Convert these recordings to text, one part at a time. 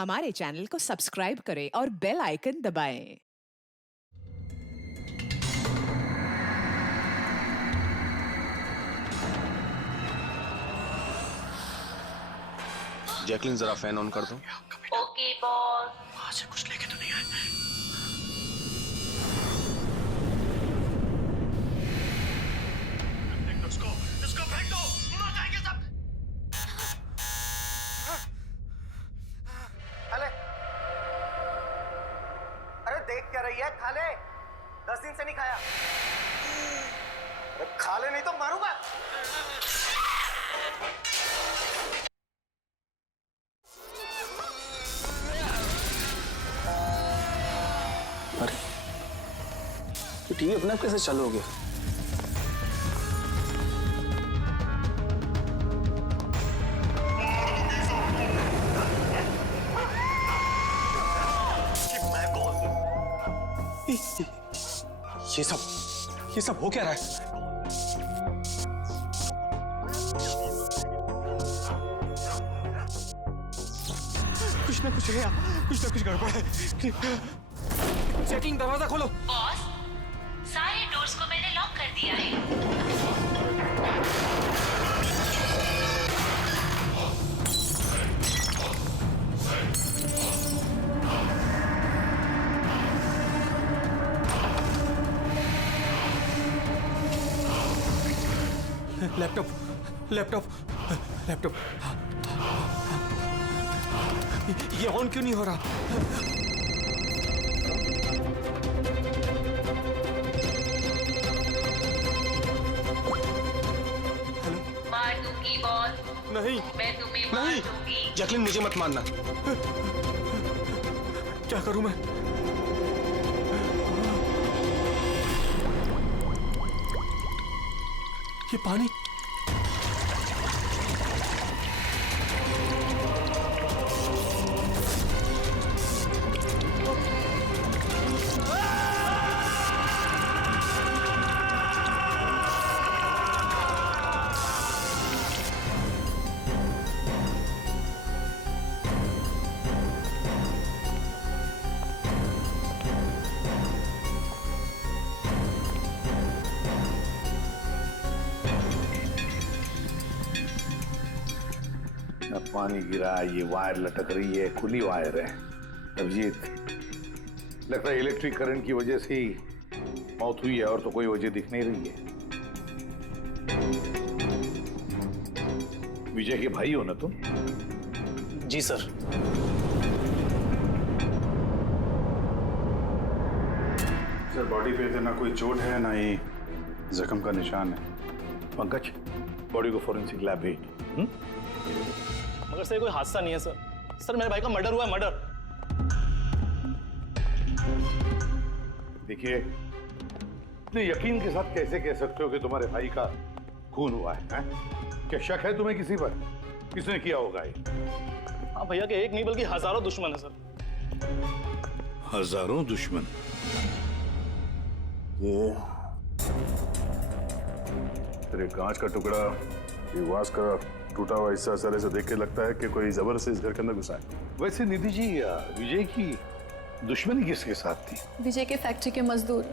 हमारे चैनल को सब्सक्राइब करें और बेल आइकन दबाएं। जैकलिन जरा फैन ऑन कर दो। Okay boss. वहां से कुछ लेके तो नहीं आए? इसको फेंक दो, मर जाएंगे सब। खाले, अरे देख क्या रही है? खाले, 10 दिन से नहीं खाया। अरे खा ले नहीं तो मारूंगा। अरे तो टीवी अपने आप कैसे चालू हो गया? ये सब हो क्या रहा है? कुछ ना कुछ गड़बड़ है। चेकिंग, दरवाजा खोलो। बॉस, सारे डोर्स को मैंने लॉक कर दिया है। लैपटॉप ये ऑन क्यों नहीं हो रहा? मार दूंगी बॉस, नहीं मैं तुम्हें मार नहीं। दूंगी। जैकलिन मुझे मत मारना। क्या करूं मैं? ये पानी पानी गिरा, ये वायर लटक रही है, खुली वायर है। अभिजीत, लगता है इलेक्ट्रिक करंट की वजह से ही मौत हुई है, और तो कोई वजह दिख नहीं रही है। विजय के भाई हो ना तुम? जी सर। सर, बॉडी पे तो ना कोई चोट है ना ही जख्म का निशान है। पंकज, बॉडी को फोरेंसिक लैब भेज दो। मगर सर कोई हादसा नहीं है सर। सर मेरे भाई का मर्डर हुआ है, मर्डर। देखिए, इतने यकीन के साथ कैसे कह सकते हो कि तुम्हारे भाई का खून हुआ है? क्या शक है तुम्हें किसी पर? किसने किया होगा ये? हाँ भैया के एक नहीं बल्कि हजारों दुश्मन है सर। हजारों दुश्मन? ये तेरे कांच का टुकड़ा, ये वास का टूटा हुआ हिस्सा सर ऐसे देख के लगता है कि कोई जबरदस्ती इस घर के अंदर घुसा है। वैसे निधि जी, विजय की दुश्मनी किसके साथ थी? विजय के फैक्ट्री के मजदूर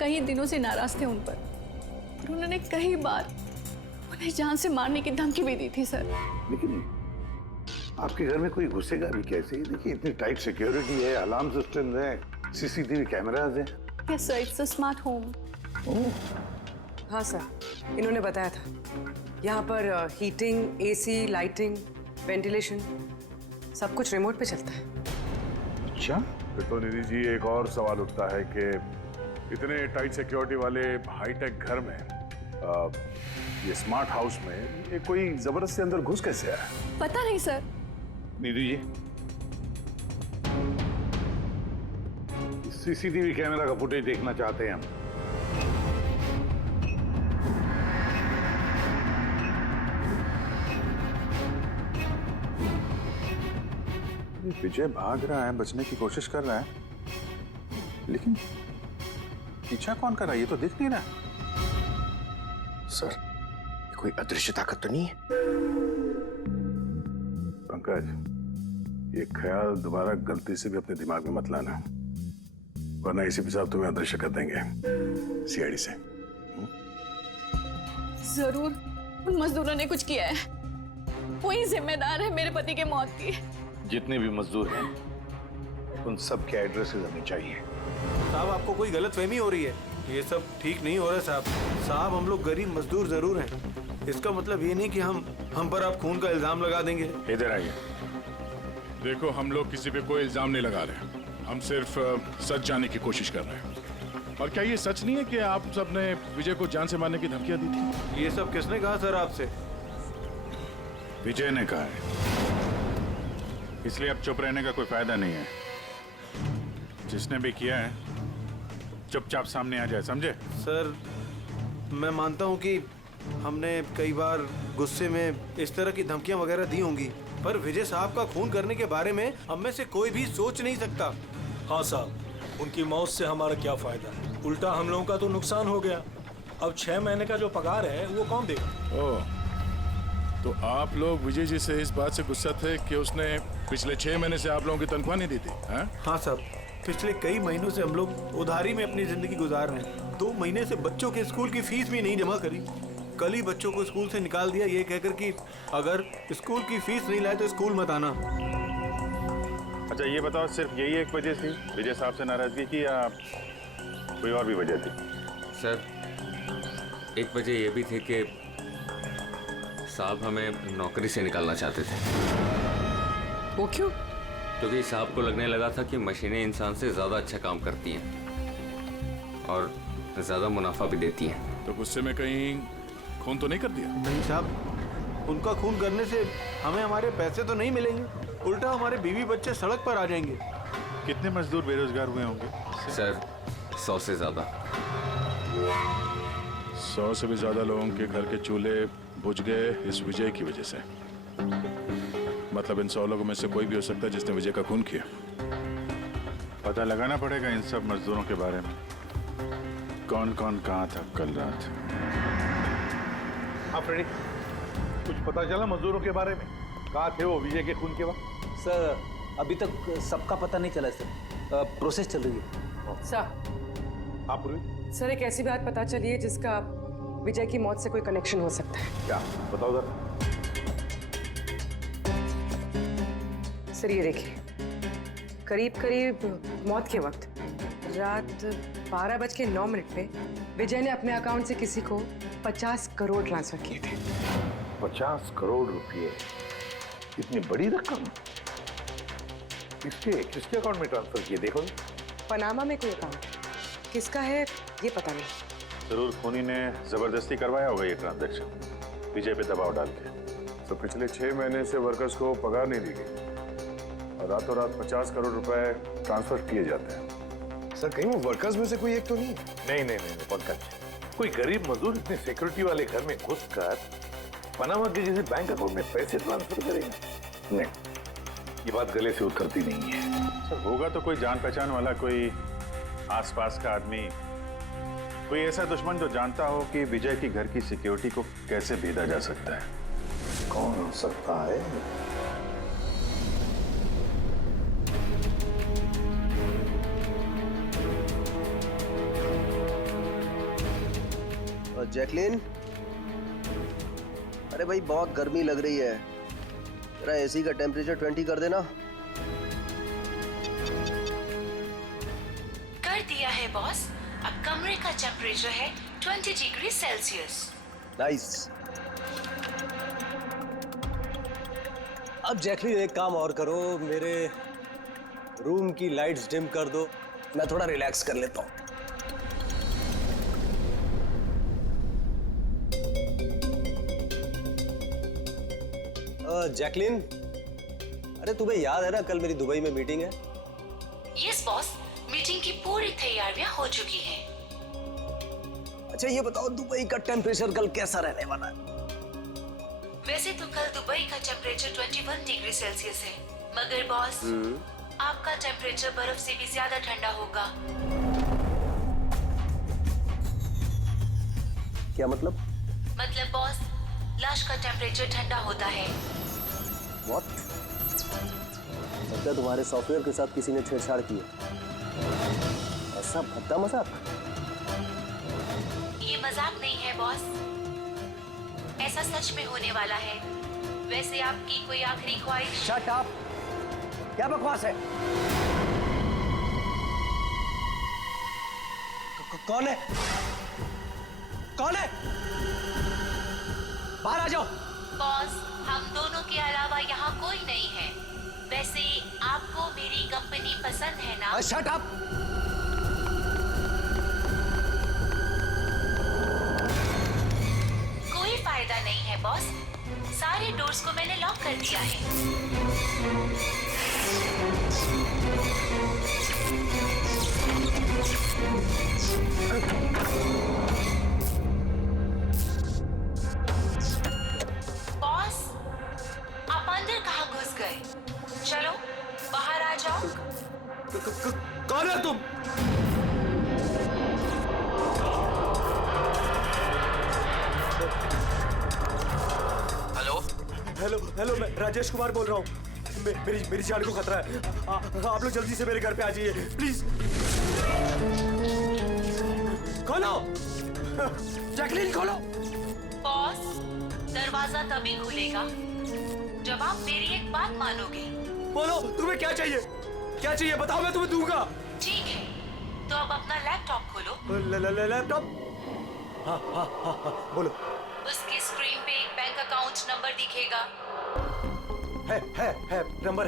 कई दिनों से नाराज थे उन पर, और उन्होंने कई बार उन्हें जान से मारने की धमकी भी दी थी सर। लेकिन आपके घर में कोई घुसेगा भी कैसे? देखिए, इतनी टाइट सिक्योरिटी है, अलार्म सिस्टम है, सीसीटीवी कैमराज है। Yes sir, it's a smart home. हाँ सर, इन्होंने बताया था। यहाँ पर हीटिंग, एसी, लाइटिंग, वेंटिलेशन सब कुछ रिमोट पे चलता है। अच्छा, फिर तो निधि जी एक और सवाल उठता है कि इतने टाइट सिक्योरिटी वाले हाईटेक घर में ये स्मार्ट हाउस में ये कोई जबरदस्ती अंदर घुस कैसे आया? पता नहीं sir. Nidhi ji, CCTV camera का फुटेज देखना चाहते हैं हम। विजय भाग रहा है, बचने की कोशिश कर रहा है, लेकिन पीछा कौन कर रहा है ये तो दिख नहीं रहा। सर, कोई अदृश्य ताकत तो नहीं है? पंकज, ये ख्याल दोबारा गलती से भी अपने दिमाग में मत लाना, वरना एसीपी साहब तुम्हें अदृश्य कर देंगे सीआईडी से। जरूर उन मजदूरों ने कुछ किया है, वही जिम्मेदार है मेरे पति के मौत की। जितने भी मजदूर हैं उन सब के एड्रेसेस हमें चाहिए। साहब आपको कोई गलतफहमी हो रही है, ये सब ठीक नहीं हो रहा साहब। साहब हम लोग गरीब मजदूर जरूर हैं, इसका मतलब ये नहीं कि हम पर आप खून का इल्जाम लगा देंगे। इधर आइए। देखो, हम लोग किसी पे कोई इल्जाम नहीं लगा रहे, हम सिर्फ सच जानने की कोशिश कर रहे हैं। और क्या ये सच नहीं है कि आप सबने विजय को जान से मारने की धमकियां दी थी? ये सब किसने कहा सर आपसे? विजय ने कहा है, इसलिए अब चुप रहने का कोई फायदा नहीं है। जिसने भी किया है चुपचाप सामने आ जाए, समझे? सर मैं मानता हूँ कि हमने कई बार गुस्से में इस तरह की धमकियां वगैरह दी होंगी, पर विजय साहब का खून करने के बारे में हम में से कोई भी सोच नहीं सकता। हाँ साहब, उनकी मौत से हमारा क्या फायदा, उल्टा हम लोगों का तो नुकसान हो गया। अब 6 महीने का जो पगार है वो कौन देगा? ओह, तो आप लोग विजय जी से इस बात से गुस्सा थे कि उसने पिछले 6 महीने से आप लोगों की तनख्वाह नहीं दी थी? हाँ साहब, पिछले कई महीनों से हम लोग उधारी में अपनी जिंदगी गुजार रहे हैं। 2 महीने से बच्चों के स्कूल की फीस भी नहीं जमा करी। कल ही बच्चों को स्कूल से निकाल दिया ये कहकर कि अगर स्कूल की फीस नहीं लाए तो स्कूल मत आना। अच्छा ये बताओ, सिर्फ यही एक वजह थी विजय साहब से नाराजगी की या कोई और भी वजह थी? सर एक वजह ये भी थी कि साहब हमें नौकरी से निकालना चाहते थे। वो क्यों? क्योंकि साहब को लगने लगा था कि मशीनें इंसान से ज़्यादा अच्छा काम करती हैं और ज़्यादा मुनाफा भी देती हैं। तो गुस्से में कहीं खून तो नहीं कर दिया? नहीं साहब, उनका खून करने से हमें हमारे पैसे तो नहीं मिलेंगे, उल्टा हमारे बीवी बच्चे सड़क पर आ जाएंगे। कितने मजदूर बेरोजगार हुए होंगे? सर 100 से ज़्यादा। 100 से भी ज़्यादा लोगों के घर के चूल्हे बुझ गए इस विजय की वजह से। मतलब इन 100 लोगों में से कोई भी हो सकता है जिसने विजय का खून किया। पता लगाना पड़ेगा इन सब मजदूरों के बारे में, कौन कौन कहाँ था कल रात। हाँ फ्रेडी, कुछ पता चला मजदूरों के बारे में? कहाँ थे वो विजय के खून के वक्त? सर अभी तक सबका पता नहीं चला सर, प्रोसेस चल रही है। सर आप पूरी सर एक ऐसी बात पता चली है जिसका विजय की मौत से कोई कनेक्शन हो सकता है। क्या बताओ जरा। सर ये देखिए, करीब करीब मौत के वक्त रात 12:09 पे विजय ने अपने अकाउंट से किसी को 50 करोड़ ट्रांसफर किए थे। 50 करोड़ रुपए, इतनी बड़ी रकम किसके किसके अकाउंट में ट्रांसफर किए? देखो, पनामा में कोई अकाउंट, किसका है ये पता नहीं। जरूर खूनी ने जबरदस्ती करवाया होगा ये ट्रांजैक्शन, विजय पे दबाव डाल के। तो पिछले 6 महीने से वर्कर्स को पगार नहीं दी गई और रातों रात 50 करोड़ रुपए ट्रांसफर किए जाते हैं। सर कहीं वो वर्कर्स में से कोई एक तो नहीं? नहीं पंकज, कोई गरीब मजदूर इतने सिक्योरिटी वाले घर में घुसकर पनामा के जैसे बैंक अकाउंट में पैसे ट्रांसफर करेगा? नहीं, ये बात गले से उतरती नहीं है। सर होगा तो कोई जान पहचान वाला, कोई आसपास का आदमी, कोई ऐसा दुश्मन जो जानता हो कि विजय की घर की सिक्योरिटी को कैसे भेदा जा सकता है। कौन हो सकता है? जैकलिन, अरे भाई बहुत गर्मी लग रही है, तेरा एसी का टेम्परेचर 20 कर देना। कर दिया है बॉस, अब कमरे का टेम्परेचर है 20 डिग्री सेल्सियस। नाइस। अब जैकलिन एक काम और करो, मेरे रूम की लाइट्स डिम कर दो, मैं थोड़ा रिलैक्स कर लेता हूँ। जैकलिन, अरे तुम्हें याद है ना कल मेरी दुबई में मीटिंग है? यस बॉस, मीटिंग की पूरी तैयारियां हो चुकी हैं। अच्छा ये बताओ दुबई का टेम्परेचर कल कैसा रहने वाला है? वैसे तो कल दुबई का टेम्परेचर 21 डिग्री सेल्सियस है, मगर बॉस आपका टेम्परेचर बर्फ से भी ज्यादा ठंडा होगा। क्या मतलब? मतलब बॉस, लाश का टेम्परेचर ठंडा होता है। What? लगता है तुम्हारे सॉफ्टवेयर के साथ किसी ने छेड़छाड़ की है। ऐसा भद्दा मजाक? ये मजाक नहीं है बॉस, ऐसा सच में होने वाला है। वैसे आपकी कोई आखिरी ख्वाहिश? Shut up! क्या बकवास है? कौन है? कौन है? बाहर आ जाओ। बॉस, हम दोनों के अलावा यहाँ कोई नहीं है। वैसे आपको मेरी कंपनी पसंद है ना? Shut up! कोई फायदा नहीं है बॉस, सारे डोर्स को मैंने लॉक कर दिया है। बॉस, आप अंदर कहाँ घुस गए? चलो बाहर आ जाओ। कौन है तुम? हेलो हेलो हेलो, मैं राजेश कुमार बोल रहा हूँ। मेरी जान को खतरा है। आप लोग जल्दी से मेरे घर पे आ जाइए प्लीज। खोलो जैकलीन, खोलो। बॉस, दरवाजा तभी खुलेगा जब आप मेरी एक बात मानोगे। बोलो तुम्हें क्या चाहिए? क्या चाहिए बताओ, मैं तुम्हें दूंगा। ठीक है, तो अब अपना लैपटॉप खोलो। लैपटॉप? हाँ हाँ हाँ हाँ, बोलो। उसकी स्क्रीन पे एक बैंक अकाउंट नंबर दिखेगा। है नंबर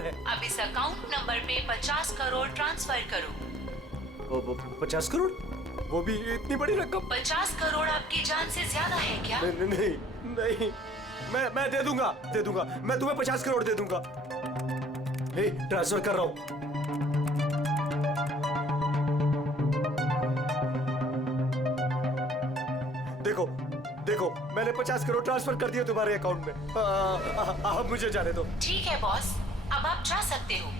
है। अब इस अकाउंट नंबर पे 50 करोड़ ट्रांसफर करो। 50 करोड़? वो भी इतनी बड़ी रकम? 50 करोड़ आपकी जान से ज्यादा है क्या? नहीं, मैं दे दूंगा। मैं तुम्हें 50 करोड़ दे दूंगा। ट्रांसफर कर रहा हूँ। देखो मैंने 50 करोड़ ट्रांसफर कर दिए तुम्हारे अकाउंट में। अब मुझे जाने दो। ठीक है बॉस, अब आप जा सकते हो।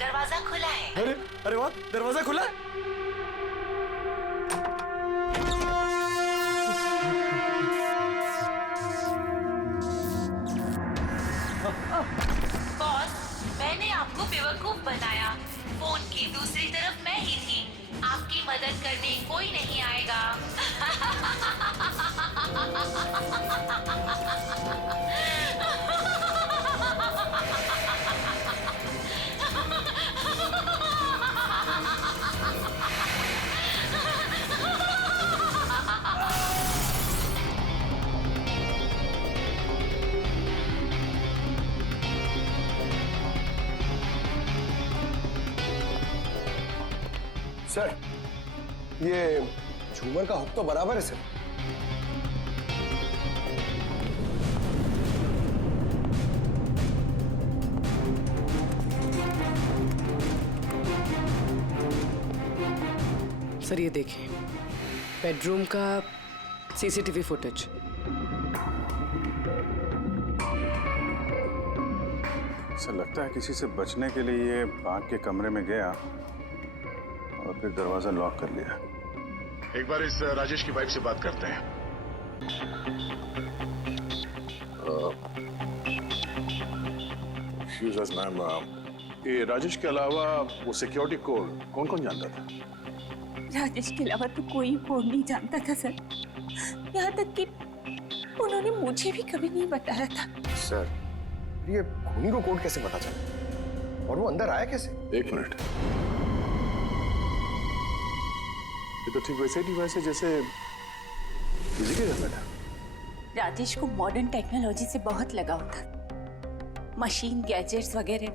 दरवाजा खुला है। अरे वाह, दरवाजा खुला है। बॉस, मैंने आपको बेवकूफ बनाया। फोन की दूसरी तरफ मैं ही थी। आपकी मदद करने कोई नहीं आएगा। सर, ये झूमर का हुक तो बराबर है सर। सर ये देखिए, बेडरूम का सीसीटीवी फुटेज। सर लगता है किसी से बचने के लिए ये बाग के कमरे में गया और फिर दरवाजा लॉक कर लिया। एक बार इस राजेश की वाइफ से बात करते हैं। एक्सक्यूज अस मैम, ये राजेश के अलावा वो सिक्योरिटी कोड कौन कौन जानता था? राजेश के अलावा तो कोई कोड नहीं जानता था सर। यहाँ तक कि उन्होंने मुझे भी कभी नहीं बताया था। सर, ये खूनी को कोड कैसे पता चला और वो अंदर आया कैसे? एक मिनट, ये तो ठीक वैसे डिवाइस है जैसे किसी के घर में था। राजेश को मॉडर्न टेक्नोलॉजी से बहुत लगाव था। मशीन, गैजेट्स वगैरह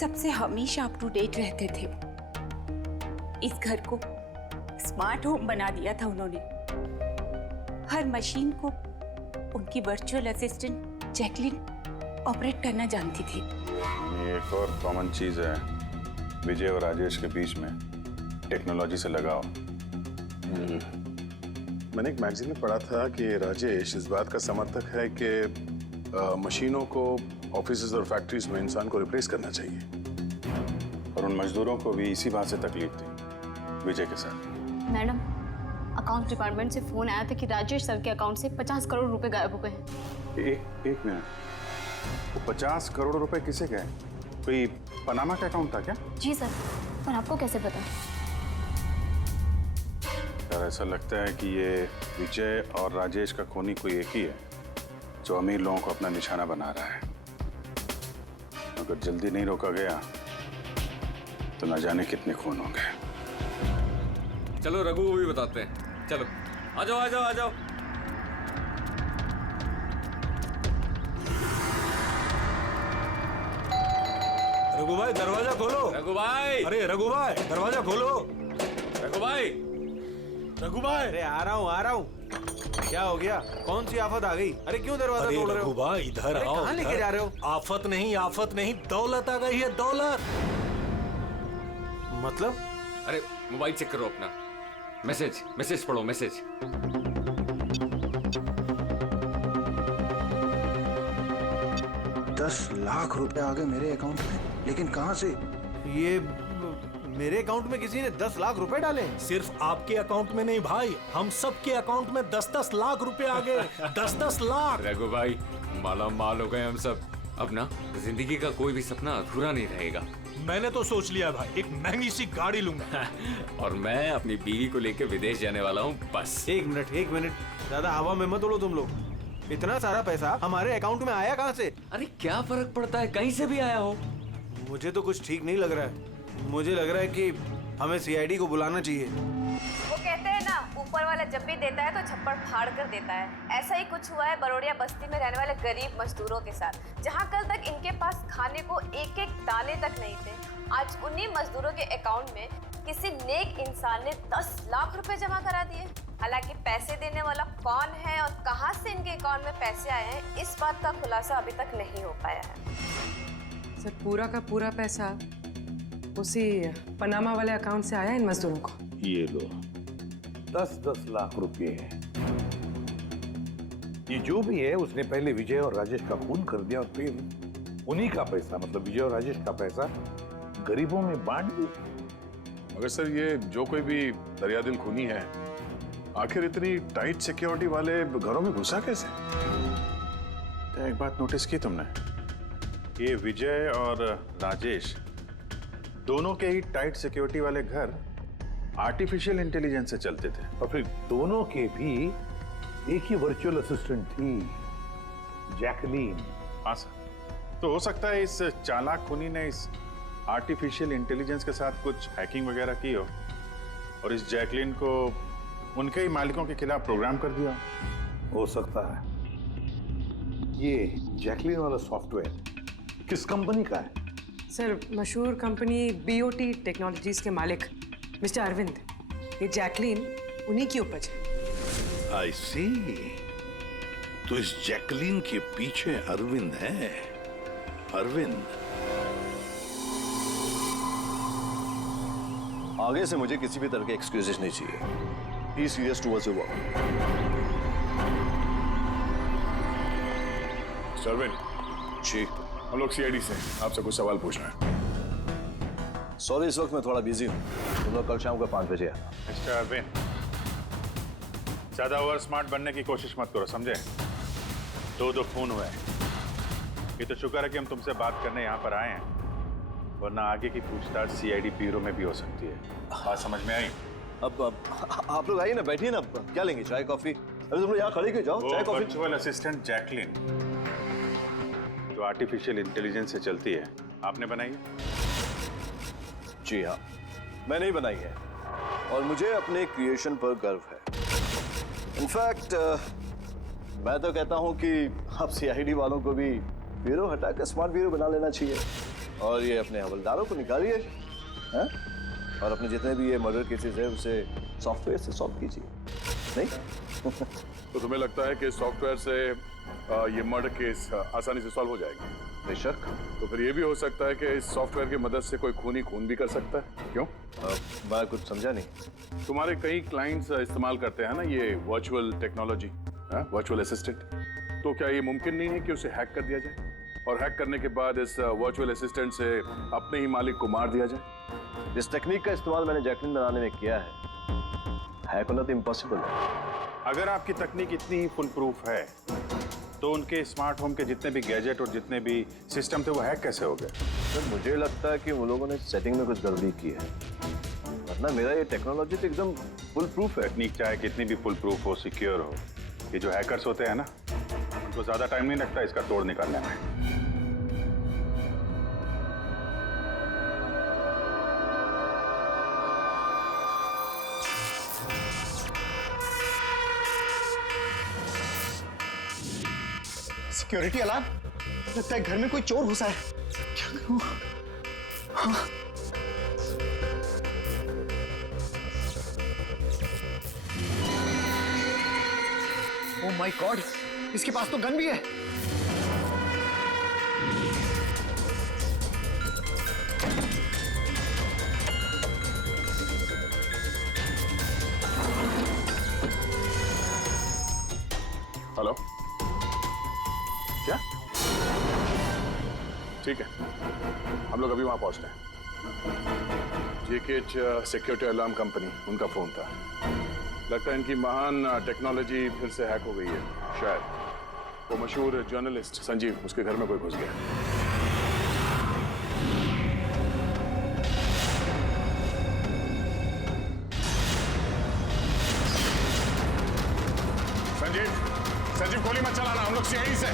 सबसे हमेशा अप टू डेट रहते थे। इस घर को स्मार्ट होम बना दिया था उन्होंने। हर मशीन को उनकी वर्चुअल असिस्टेंट जैकलिन ऑपरेट करना जानती थी। ये एक और कॉमन चीज है विजय और राजेश के बीच में, टेक्नोलॉजी से लगाव। मैंने एक मैगजीन में पढ़ा था कि राजेश इस बात का समर्थक है कि मशीनों को ऑफिसेज और फैक्ट्रीज में इंसान को रिप्लेस करना चाहिए। और उन मजदूरों को भी इसी बात से तकलीफ थी विजय के साथ। मैडम, अकाउंट डिपार्टमेंट से फोन आया था कि राजेश सर के अकाउंट से 50 करोड़ रुपए गायब हो गए हैं। एक मिनट, वो 50 करोड़ रुपए किसे गए? कोई पनामा का अकाउंट था क्या? जी सर, पर आपको कैसे पता? यार ऐसा लगता है कि ये विजय और राजेश का खूनी कोई एक ही है जो अमीर लोगों को अपना निशाना बना रहा है। अगर जल्दी नहीं रोका गया तो न जाने कितने खून होंगे। चलो रघु को भी बताते हैं। चलो आ जाओ आ जाओ आ जाओ। रघु भाई दरवाजा खोलो। रघु भाई, अरे रघु भाई दरवाजा खोलो। रघु भाई, रघु भाई, अरे आ रहा हूँ। क्या हो गया? कौन सी आफत आ गई? अरे क्यों दरवाजा तोड़ रहे हो? रघु भाई इधर आओ। कहाँ लेके जा रहे हो? आफत नहीं, दौलत आ गई है, दौलत। मतलब? अरे मोबाइल चेक करो अपना। मैसेज पढ़ो, मैसेज। 10 लाख रुपए आ गए मेरे अकाउंट में, लेकिन कहाँ से? ये मेरे अकाउंट में किसी ने 10 लाख रुपए डाले? सिर्फ आपके अकाउंट में नहीं भाई, हम सब के अकाउंट में 10-10 लाख रुपए आ गए। 10-10 लाख। रघु भाई माला माल हो गए हम सब। अब ना जिंदगी का कोई भी सपना अधूरा नहीं रहेगा। मैंने तो सोच लिया भाई, एक महंगी सी गाड़ी लूंगा। और मैं अपनी बीवी को लेकर विदेश जाने वाला हूँ बस। एक मिनट, ज्यादा हवा में मत उड़ो तुम लोग। इतना सारा पैसा हमारे अकाउंट में आया कहाँ से? अरे क्या फर्क पड़ता है, कहीं से भी आया हो। मुझे तो कुछ ठीक नहीं लग रहा है। मुझे लग रहा है कि हमें सीआईडी को बुलाना चाहिए। वो कहते हैं ना, ऊपर वाला जब भी देता है तो छप्पड़ फाड़ कर देता है। ऐसा ही कुछ हुआ है बरोड़िया बस्ती में रहने वाले गरीब मजदूरों के साथ, जहां कल तक इनके पास खाने को एक एक दाने तक नहीं थे। आज उन्हीं मजदूरों के अकाउंट में किसी नेक इंसान ने 10 लाख रुपए जमा करा दिए। हालांकि पैसे देने वाला कौन है और कहां से इनके अकाउंट में पैसे आए हैं, इस बात का खुलासा अभी तक नहीं हो पाया है। सर पूरा का पूरा पैसा उसी पनामा वाले अकाउंट से आया इन मजदूरों को। ये लो 10-10 लाख रुपए है। ये जो भी है उसने पहले विजय और राजेश का खून कर दिया और फिर उन्हीं का पैसा, मतलब विजय और राजेश का पैसा गरीबों में बांट दिया। मगर सर ये जो कोई भी दरियादिल खूनी है, आखिर इतनी टाइट सिक्योरिटी वाले घरों में घुसा कैसे? क्या एक बात नोटिस की तुमने? ये विजय और राजेश दोनों के ही टाइट सिक्योरिटी वाले घर आर्टिफिशियल इंटेलिजेंस से चलते थे, और फिर दोनों के भी एक ही वर्चुअल असिस्टेंट थी, जैकलीन। हाँ सर, तो हो सकता है इस चालाक खूनी ने इस आर्टिफिशियल इंटेलिजेंस के साथ कुछ हैकिंग वगैरह की हो और इस जैकलीन को उनके ही मालिकों के खिलाफ प्रोग्राम कर दिया। हो सकता है। ये जैकलीन वाला सॉफ्टवेयर किस कंपनी का है? सर मशहूर कंपनी बीओटी टेक्नोलॉजीज के मालिक मिस्टर अरविंद, ये जैकलीन उन्हीं की उपज है। आई सी। तो इस जैकलीन के पीछे अरविंद है। अरविंद। आगे से मुझे किसी भी तरह के एक्सक्यूजेस नहीं चाहिए। Be serious towards your work. Sarvin ji, हम लोग सीआईडी से आपसे कुछ सवाल पूछ रहे हैं। सॉरी, इस वक्त मैं थोड़ा बिजी हूँ। तुम लोग कल शाम को 5 बजे आना। मिस्टर अरविंद, ज्यादा ओवर स्मार्ट बनने की कोशिश मत करो, समझे? 2 खून हुए। ये तो शुक्र है कि हम तुमसे बात करने यहाँ पर आए हैं, वरना आगे की पूछताछ सीआईडी ब्यूरो में भी हो सकती है। बात समझ में आई? अब आप लोग आइए ना, बैठिए ना। क्या लेंगे, चाय कॉफी? अरे तुम लोग यहाँ खड़े क्यों? जाओ चाय कॉफी। वर्चुअल असिस्टेंट जैकलीन जो आर्टिफिशियल इंटेलिजेंस से चलती है, आपने बनाई है? जी हाँ, मैंने ही बनाई है और मुझे अपने क्रिएशन पर गर्व है। इनफैक्ट मैं तो कहता हूँ कि आप सीआईडी वालों को भी ब्यूरो हटाकर स्मार्ट ब्यूरो बना लेना चाहिए और ये अपने हवलदारों को निकालिए, हैं? और अपने जितने भी ये मर्डर केसेस है उसे सॉफ्टवेयर से सॉल्व कीजिए, नहीं? तो तुम्हें लगता है कि सॉफ्टवेयर से ये मर्डर केस आसानी से सॉल्व हो जाएगा? बेशक। तो फिर ये भी हो सकता है कि इस सॉफ्टवेयर की मदद से कोई खूनी खून भी कर सकता है। क्यों? मैं कुछ समझा नहीं। तुम्हारे कई क्लाइंट्स इस्तेमाल करते हैं ना ये वर्चुअल टेक्नोलॉजी, वर्चुअल असिस्टेंट। तो क्या ये मुमकिन नहीं है कि उसे हैक कर दिया जाए और हैक करने के बाद इस वर्चुअल असिस्टेंट से अपने ही मालिक को मार दिया जाए? इस टेक्निक का इस्तेमाल मैंने जैकलीन बनाने में किया है। हैक होना तो इम्पॉसिबल है। अगर आपकी तकनीक इतनी ही फुल प्रूफ है तो उनके स्मार्ट होम के जितने भी गैजेट और जितने भी सिस्टम थे वो हैक कैसे हो गए? सर मुझे लगता है कि वो लोगों ने सेटिंग में कुछ गलती की है, वरना मेरा ये टेक्नोलॉजी तो एकदम फुल प्रूफ है। टेक्निक चाहे कितनी भी फुल प्रूफ हो, सिक्योर हो, ये जो हैकर्स होते हैं ना, उनको ज्यादा टाइम नहीं लगता इसका तोड़ निकालने में। सिक्योरिटी अलार्म, लगता है घर में कोई चोर घुसा है। क्या करूं? हाँ। ओह माय गॉड, इसके पास तो गन भी है। हेलो, क्या? ठीक है, हम लोग अभी वहां पहुंचते हैं। जेकेएच सिक्योरिटी अलार्म कंपनी, उनका फोन था। लगता है इनकी महान टेक्नोलॉजी फिर से हैक हो गई है। शायद वो मशहूर जर्नलिस्ट संजीव, उसके घर में कोई घुस गया। संजीव गोली मत चलाना, हम लोग सीआईडी से।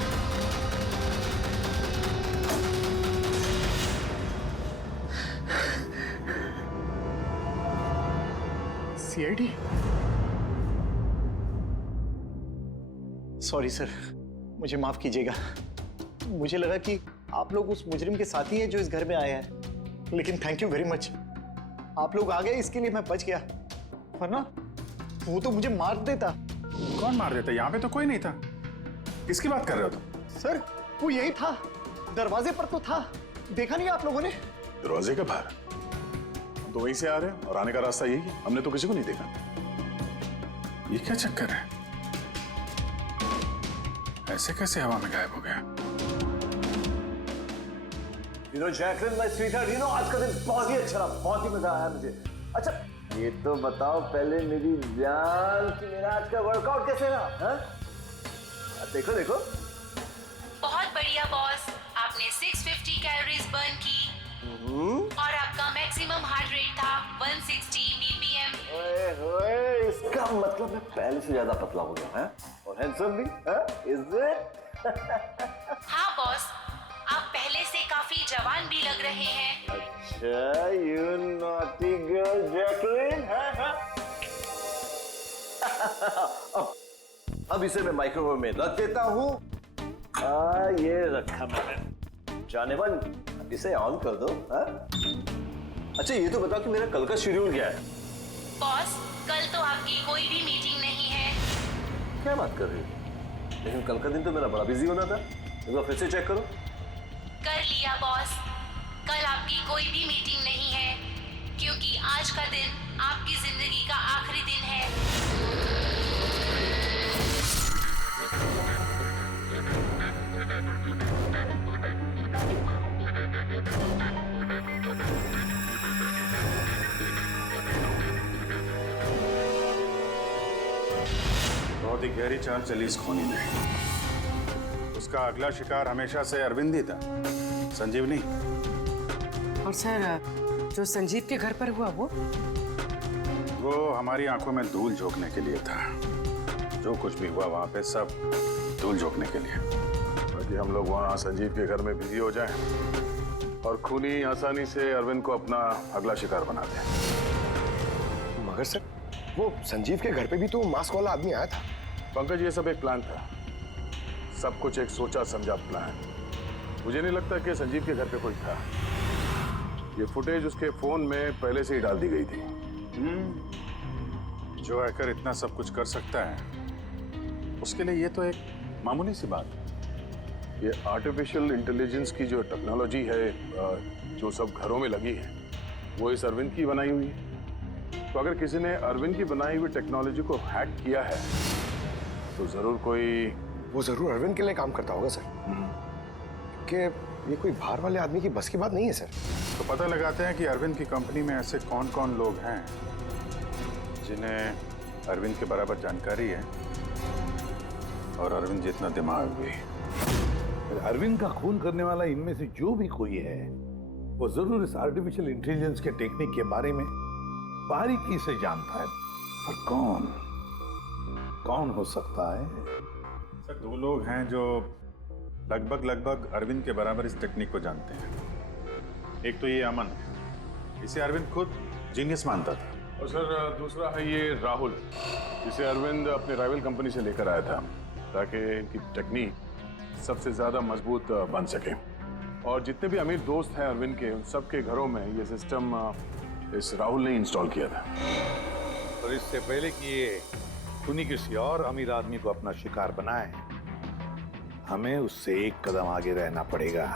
सीआईडी? सॉरी सर, मुझे माफ कीजिएगा। मुझे लगा कि आप लोग उस मुजरिम के साथी हैं जो इस घर में आए हैं, लेकिन थैंक यू वेरी मच, आप लोग आ गए, इसके लिए मैं बच गया, वरना वो तो मुझे मार देता। कौन मार देता? यहाँ पे तो कोई नहीं था। किसकी बात कर रहे हो तुम? सर वो यही था, दरवाजे पर तो था, देखा नहीं आप लोगों ने? दरवाजे के बाहर? हम तो वहीं से आ रहे हैं और आने का रास्ता यही है, हमने तो किसी को नहीं देखा। ये क्या चक्कर है? ऐसे कैसे हवा में गायब हो गया? जैकलिन माय स्वीटहार्ट, आज का दिन बहुत ही अच्छा रहा, बहुत ही मजा आया मुझे। अच्छा ये तो बताओ पहले मेरी जान कि मेरा आज का वर्कआउट कैसे रहा? हाँ? देखो देखो। बहुत बढ़िया बॉस, आपने 650 कैलोरीज बर्न की और आपका मैक्सिमम हार्ट रेट था 160 बीपीएम। ओए होए, इसका मतलब मैं पहले से ज्यादा पतला हो गया है और हैंडसम भी, इज इट? हाँ बॉस, आप पहले से काफी जवान भी लग रहे हैं। अच्छा, यू नॉटी गर्ल जैकलिन। अब इसे मैं माइक्रोवेव में रख देता हूँ। ये रखा मैंने। जाने मन, अब इसे ऑन कर दो। अच्छा ये तो बताओ कि मेरा कल का शेड्यूल क्या है? बॉस, कल तो आपकी कोई भी मीटिंग नहीं है। क्या बात कर रही हो? लेकिन कल का दिन तो मेरा बड़ा बिजी होना था। एक बार फिर से चेक करो। कर लिया बॉस, कल आपकी कोई भी मीटिंग नहीं है, क्योंकि आज का दिन आपकी जिंदगी का आखिरी दिन है। बहुत ही गहरी चाल चली इस खूनी ने। उसका अगला शिकार हमेशा से अरविंद ही था, संजीव नहीं। और सर जो संजीव के घर पर हुआ वो हमारी आंखों में धूल झोंकने के लिए था। जो कुछ भी हुआ वहां पे सब धूल झोंकने के लिए, ताकि हम लोग वहां संजीव के घर में बिजी हो जाएं और खूनी आसानी से अरविंद को अपना अगला शिकार बना दे। मगर सर वो संजीव के घर पे भी तो मास्क वाला आदमी आया था। पंकज, ये सब एक प्लान था, सब कुछ एक सोचा समझा प्लान। मुझे नहीं लगता कि संजीव के घर पे कोई था। ये फुटेज उसके फोन में पहले से ही डाल दी गई थी। जो हैकर इतना सब कुछ कर सकता है, उसके लिए ये तो एक मामूली सी बात है। ये आर्टिफिशियल इंटेलिजेंस की जो टेक्नोलॉजी है, जो सब घरों में लगी है, वो इस अरविंद की बनाई हुई है। तो अगर किसी ने अरविंद की बनाई हुई टेक्नोलॉजी को हैक किया है, तो जरूर वो जरूर अरविंद के लिए काम करता होगा सर, कि ये कोई बाहर वाले आदमी की बस की बात नहीं है सर। तो पता लगाते हैं कि अरविंद की कंपनी में ऐसे कौन कौन लोग हैं जिन्हें अरविंद के बराबर जानकारी है और अरविंद जितना दिमाग भी। अरविंद का खून करने वाला इनमें से जो भी कोई है वो जरूर इस आर्टिफिशियल इंटेलिजेंस के टेक्निक के बारे में बारीकी से जानता है, पर कौन हो सकता है? सर 2 लोग हैं जो लगभग अरविंद के बराबर इस टेक्निक को जानते हैं। एक तो ये अमन, इसे अरविंद खुद जीनियस मानता था। और सर दूसरा है ये राहुल, जिसे अरविंद अपने राइवल कंपनी से लेकर आया था ताकि इनकी टेक्निक सबसे ज्यादा मजबूत बन सके। और जितने भी अमीर दोस्त हैं अरविंद के, उन सबके घरों में ये सिस्टम इस राहुल ने इंस्टॉल किया था। और इससे पहले कि ये खूनी किसी और अमीर आदमी को अपना शिकार बनाए, हमें उससे एक कदम आगे रहना पड़ेगा।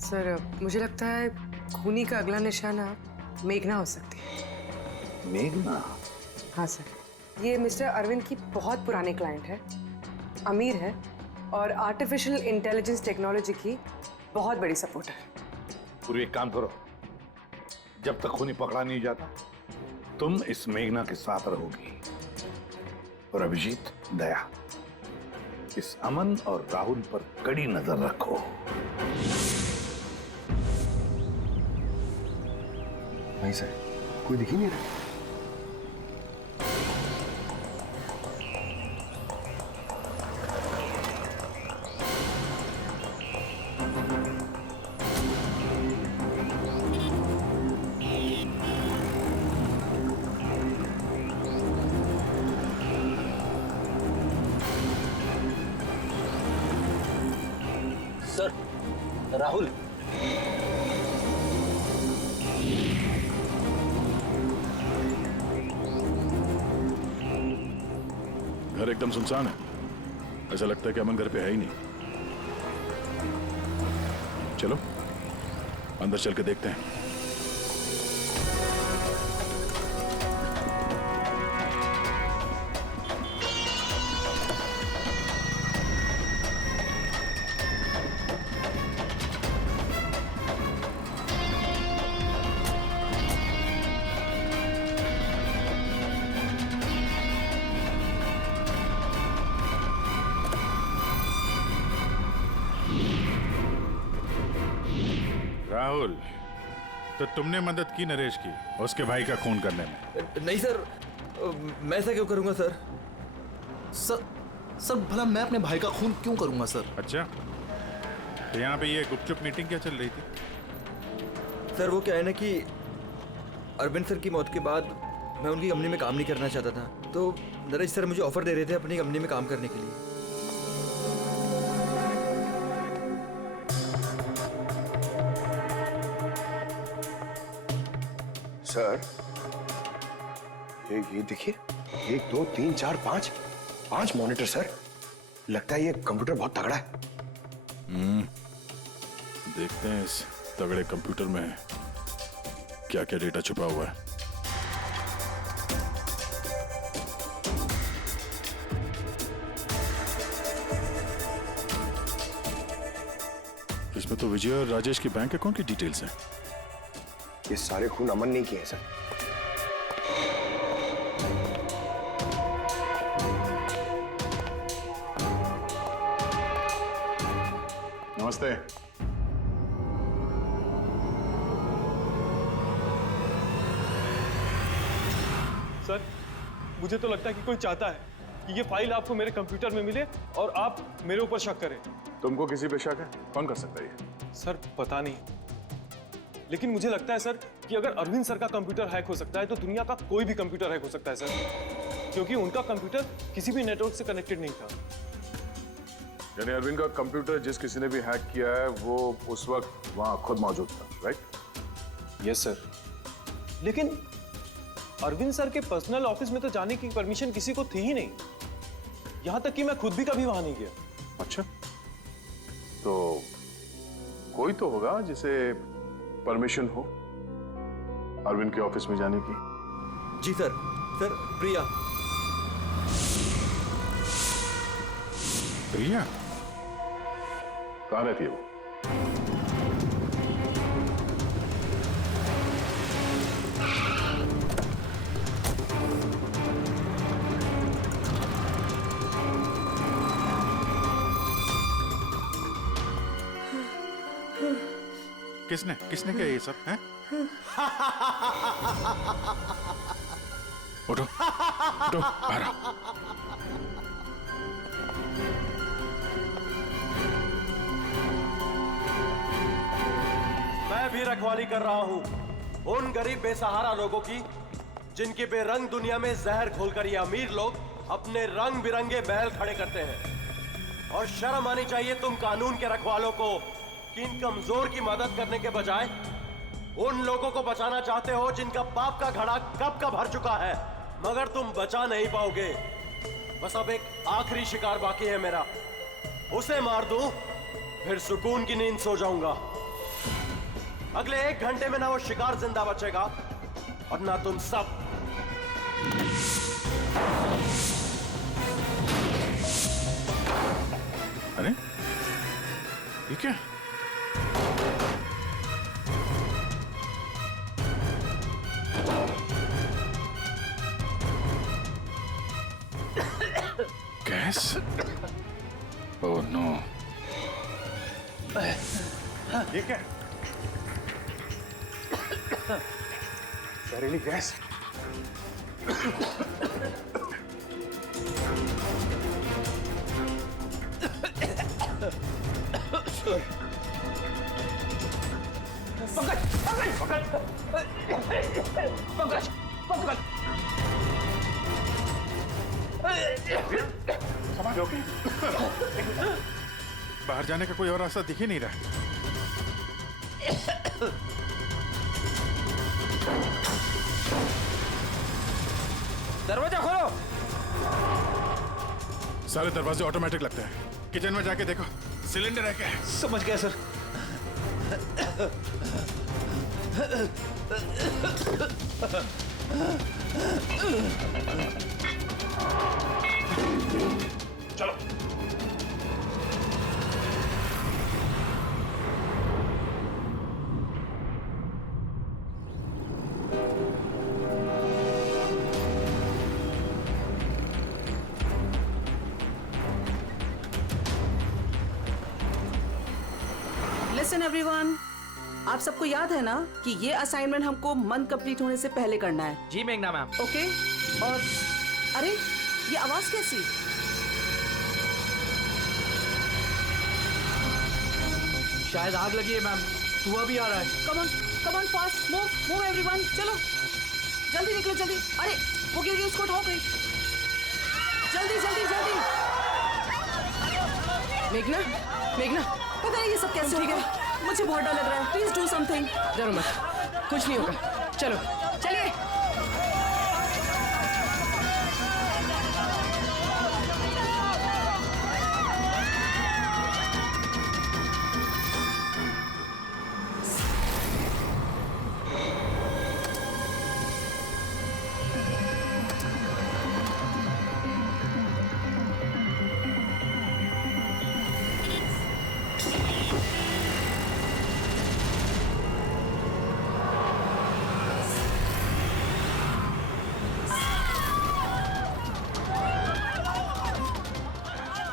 सर मुझे लगता है खूनी का अगला निशाना मेघना हो सकती है। मेघना? हाँ सर, ये मिस्टर अरविंद की बहुत पुरानी क्लाइंट है, अमीर है और आर्टिफिशियल इंटेलिजेंस टेक्नोलॉजी की बहुत बड़ी सपोर्टर। पूरी एक काम करो, जब तक खूनी पकड़ा नहीं जाता तुम इस मेघना के साथ रहोगी, और अभिजीत, दया, इस अमन और राहुल पर कड़ी नजर रखो। नहीं सर, कोई दिख ही नहीं रहा। सर, राहुल। घर एकदम सुनसान है, ऐसा लगता है कि अमन घर पे है ही नहीं। चलो अंदर चल के देखते हैं। राहुल, तो तुमने मदद की नरेश की उसके भाई का खून करने में? नहीं सर, मैं ऐसा क्यों करूंगा सर? सर भला मैं अपने भाई का खून क्यों करूंगा सर? अच्छा, तो यहाँ पे ये गुपचुप मीटिंग क्या चल रही थी? सर वो क्या है ना कि अरविंद सर की मौत के बाद मैं उनकी कंपनी में काम नहीं करना चाहता था, तो नरेश सर मुझे ऑफर दे रहे थे अपनी कंपनी में काम करने के लिए। सर ये देखिए, 1 2 3 4 5 मॉनिटर सर। लगता है ये कंप्यूटर बहुत तगड़ा है। देखते हैं इस तगड़े कंप्यूटर में क्या क्या डेटा छुपा हुआ है। इसमें तो विजय और राजेश के बैंक अकाउंट की डिटेल्स हैं। ये सारे खून अमन नहीं किए हैं सर। नमस्ते। सर मुझे तो लगता है कि कोई चाहता है कि ये फाइल आपको मेरे कंप्यूटर में मिले और आप मेरे ऊपर शक करें। तुमको किसी पे शक है? कौन कर सकता है ये? सर पता नहीं, लेकिन मुझे लगता है सर कि अगर अरविंद सर का कंप्यूटर हैक हो सकता है तो दुनिया का कोई भी कंप्यूटर हैक हो सकता है सर, क्योंकि उनका कंप्यूटर किसी भी नेटवर्क से कनेक्टेड नहीं था। यानी अरविंद का कंप्यूटर जिस किसी ने भी हैक किया है वो उस वक्त वहां खुद मौजूद था, राइट? Yes sir. लेकिन अरविंद सर के पर्सनल ऑफिस में तो जाने की परमिशन किसी को थी ही नहीं, यहां तक कि मैं खुद भी कभी वहां नहीं गया। अच्छा, तो कोई तो होगा जिसे परमिशन हो अरविंद के ऑफिस में जाने की। जी सर। सर प्रिया। प्रिया कहाँ रहती है वो? किसने किसने किया ये सब हैं? उठो उठो बाहर आओ। मैं भी रखवाली कर रहा हूँ उन गरीब बेसहारा लोगों की जिनके बेरंग दुनिया में जहर घोलकर ये अमीर लोग अपने रंग बिरंगे महल खड़े करते हैं। और शर्म आनी चाहिए तुम कानून के रखवालों को कि इन कमजोर की मदद करने के बजाय उन लोगों को बचाना चाहते हो जिनका पाप का घड़ा कब का भर चुका है, मगर तुम बचा नहीं पाओगे। बस अब एक आखिरी शिकार बाकी है मेरा, उसे मार दूं फिर सुकून की नींद सो जाऊंगा। अगले 1 घंटे में ना वो शिकार जिंदा बचेगा और ना तुम सब। अरे ये क्या? गैस? Oh no. ये क्या? जहरीली गैस। पंकज पंकज पंकज पंकज समाज ओके? बाहर जाने का कोई और रास्ता दिख ही नहीं रहा। दरवाजा खोलो। सारे दरवाजे ऑटोमेटिक लगते हैं। किचन में जाके देखो सिलेंडर है क्या? समझ गया सर। चलो। लिसन एवरीवन, आप सबको याद है ना कि ये असाइनमेंट हमको मंथ कंप्लीट होने से पहले करना है। जी मेघना मैम। ओके। और अरे ये आवाज कैसी? शायद आग लगी है मैम, धुआं भी आ रहा है। Come on fast, move everyone, चलो जल्दी निकलो जल्दी। अरे वो गिर गई, उसको उठाओ कोई, जल्दी जल्दी जल्दी। मेघना पता नहीं ये सब कैसे हो गया? मुझे बहुत डर लग रहा है, प्लीज डू समथिंग। डरो मत, कुछ नहीं होगा। चलो चलिए।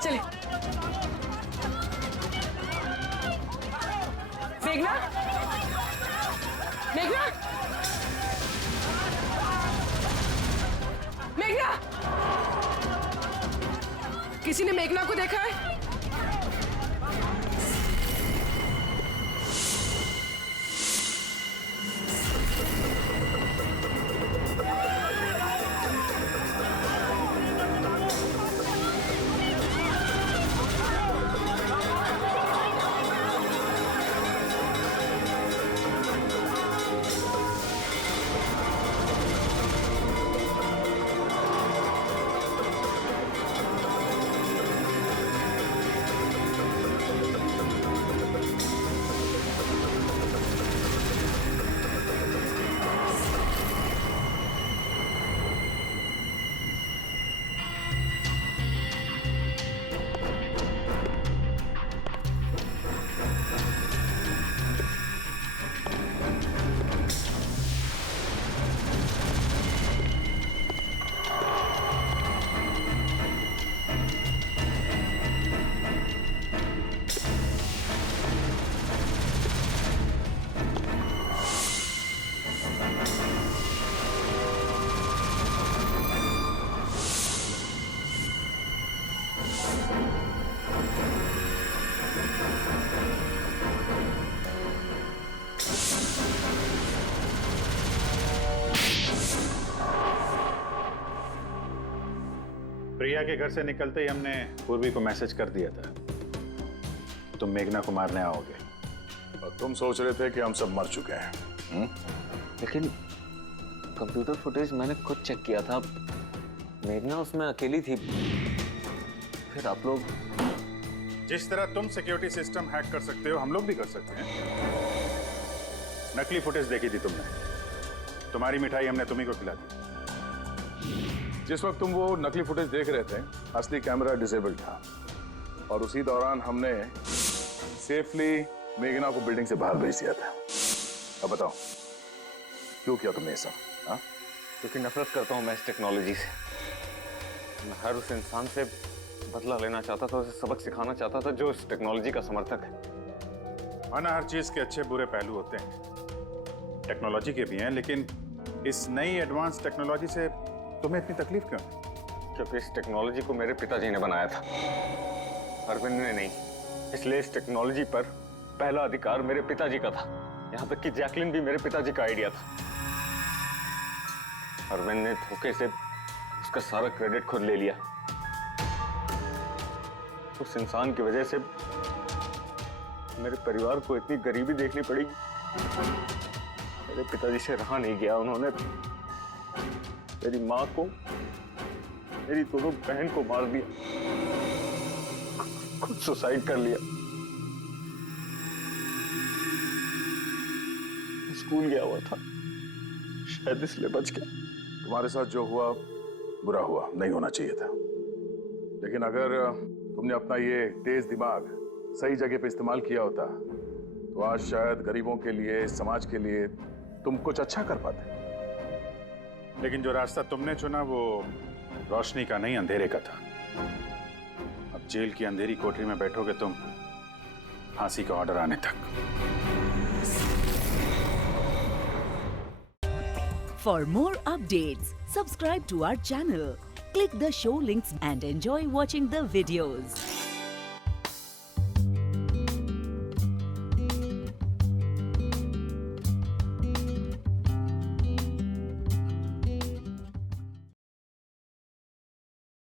चले। मेघना मेघना मेघना, किसी ने मेघना को देखा है? जिया के घर से निकलते ही हमने पूर्वी को मैसेज कर दिया था तुम मेघना को मारने आओगे, और तुम सोच रहे थे कि हम सब मर चुके हैं। लेकिन कंप्यूटर फुटेज मैंने खुद चेक किया था, मेघना उसमें अकेली थी। फिर आप लोग जिस तरह तुम सिक्योरिटी सिस्टम हैक कर सकते हो हम लोग भी कर सकते हैं। नकली फुटेज देखी थी तुमने, तुम्हारी मिठाई हमने तुम्ही को खिला दी। जिस वक्त तुम वो नकली फुटेज देख रहे थे असली कैमरा डिसेबल था, और उसी दौरान हमने सेफली मेघना को बिल्डिंग से बाहर भेज दिया था। अब बताओ क्यों किया तुमने ये सब? हाँ, क्योंकि नफरत करता हूं मैं इस टेक्नोलॉजी से। मैं हर उस इंसान से बदला लेना चाहता था, उसे सबक सिखाना चाहता था जो इस टेक्नोलॉजी का समर्थक है। माना हर चीज के अच्छे बुरे पहलू होते हैं, टेक्नोलॉजी के भी हैं, लेकिन इस नई एडवांस टेक्नोलॉजी से तुम्हें इतनी तकलीफ क्यों है? क्योंकि इस टेक्नोलॉजी को मेरे पिताजी ने बनाया था, अरविंद ने नहीं। इसलिए इस टेक्नोलॉजी पर पहला अधिकार मेरे पिताजी का था। यहाँ तक कि जैकलिन भी मेरे पिताजी का आइडिया था। अरविंद ने धोखे से उसका सारा क्रेडिट खुद ले लिया। उस इंसान की वजह से मेरे परिवार को इतनी गरीबी देखनी पड़ी। मेरे पिताजी से रहा नहीं गया, उन्होंने मेरी माँ को, मेरी दोनों बहन को मार दिया, खुद सुसाइड कर लिया। स्कूल गया हुआ था, शायद इसलिए बच गया। तुम्हारे साथ जो हुआ बुरा हुआ, नहीं होना चाहिए था। लेकिन अगर तुमने अपना ये तेज दिमाग सही जगह पे इस्तेमाल किया होता तो आज शायद गरीबों के लिए, समाज के लिए तुम कुछ अच्छा कर पाते। लेकिन जो रास्ता तुमने चुना वो रोशनी का नहीं, अंधेरे का था। अब जेल की अंधेरी कोठरी में बैठोगे तुम फांसी का ऑर्डर आने तक। For more updates, subscribe to our channel, click the show links and enjoy watching the videos.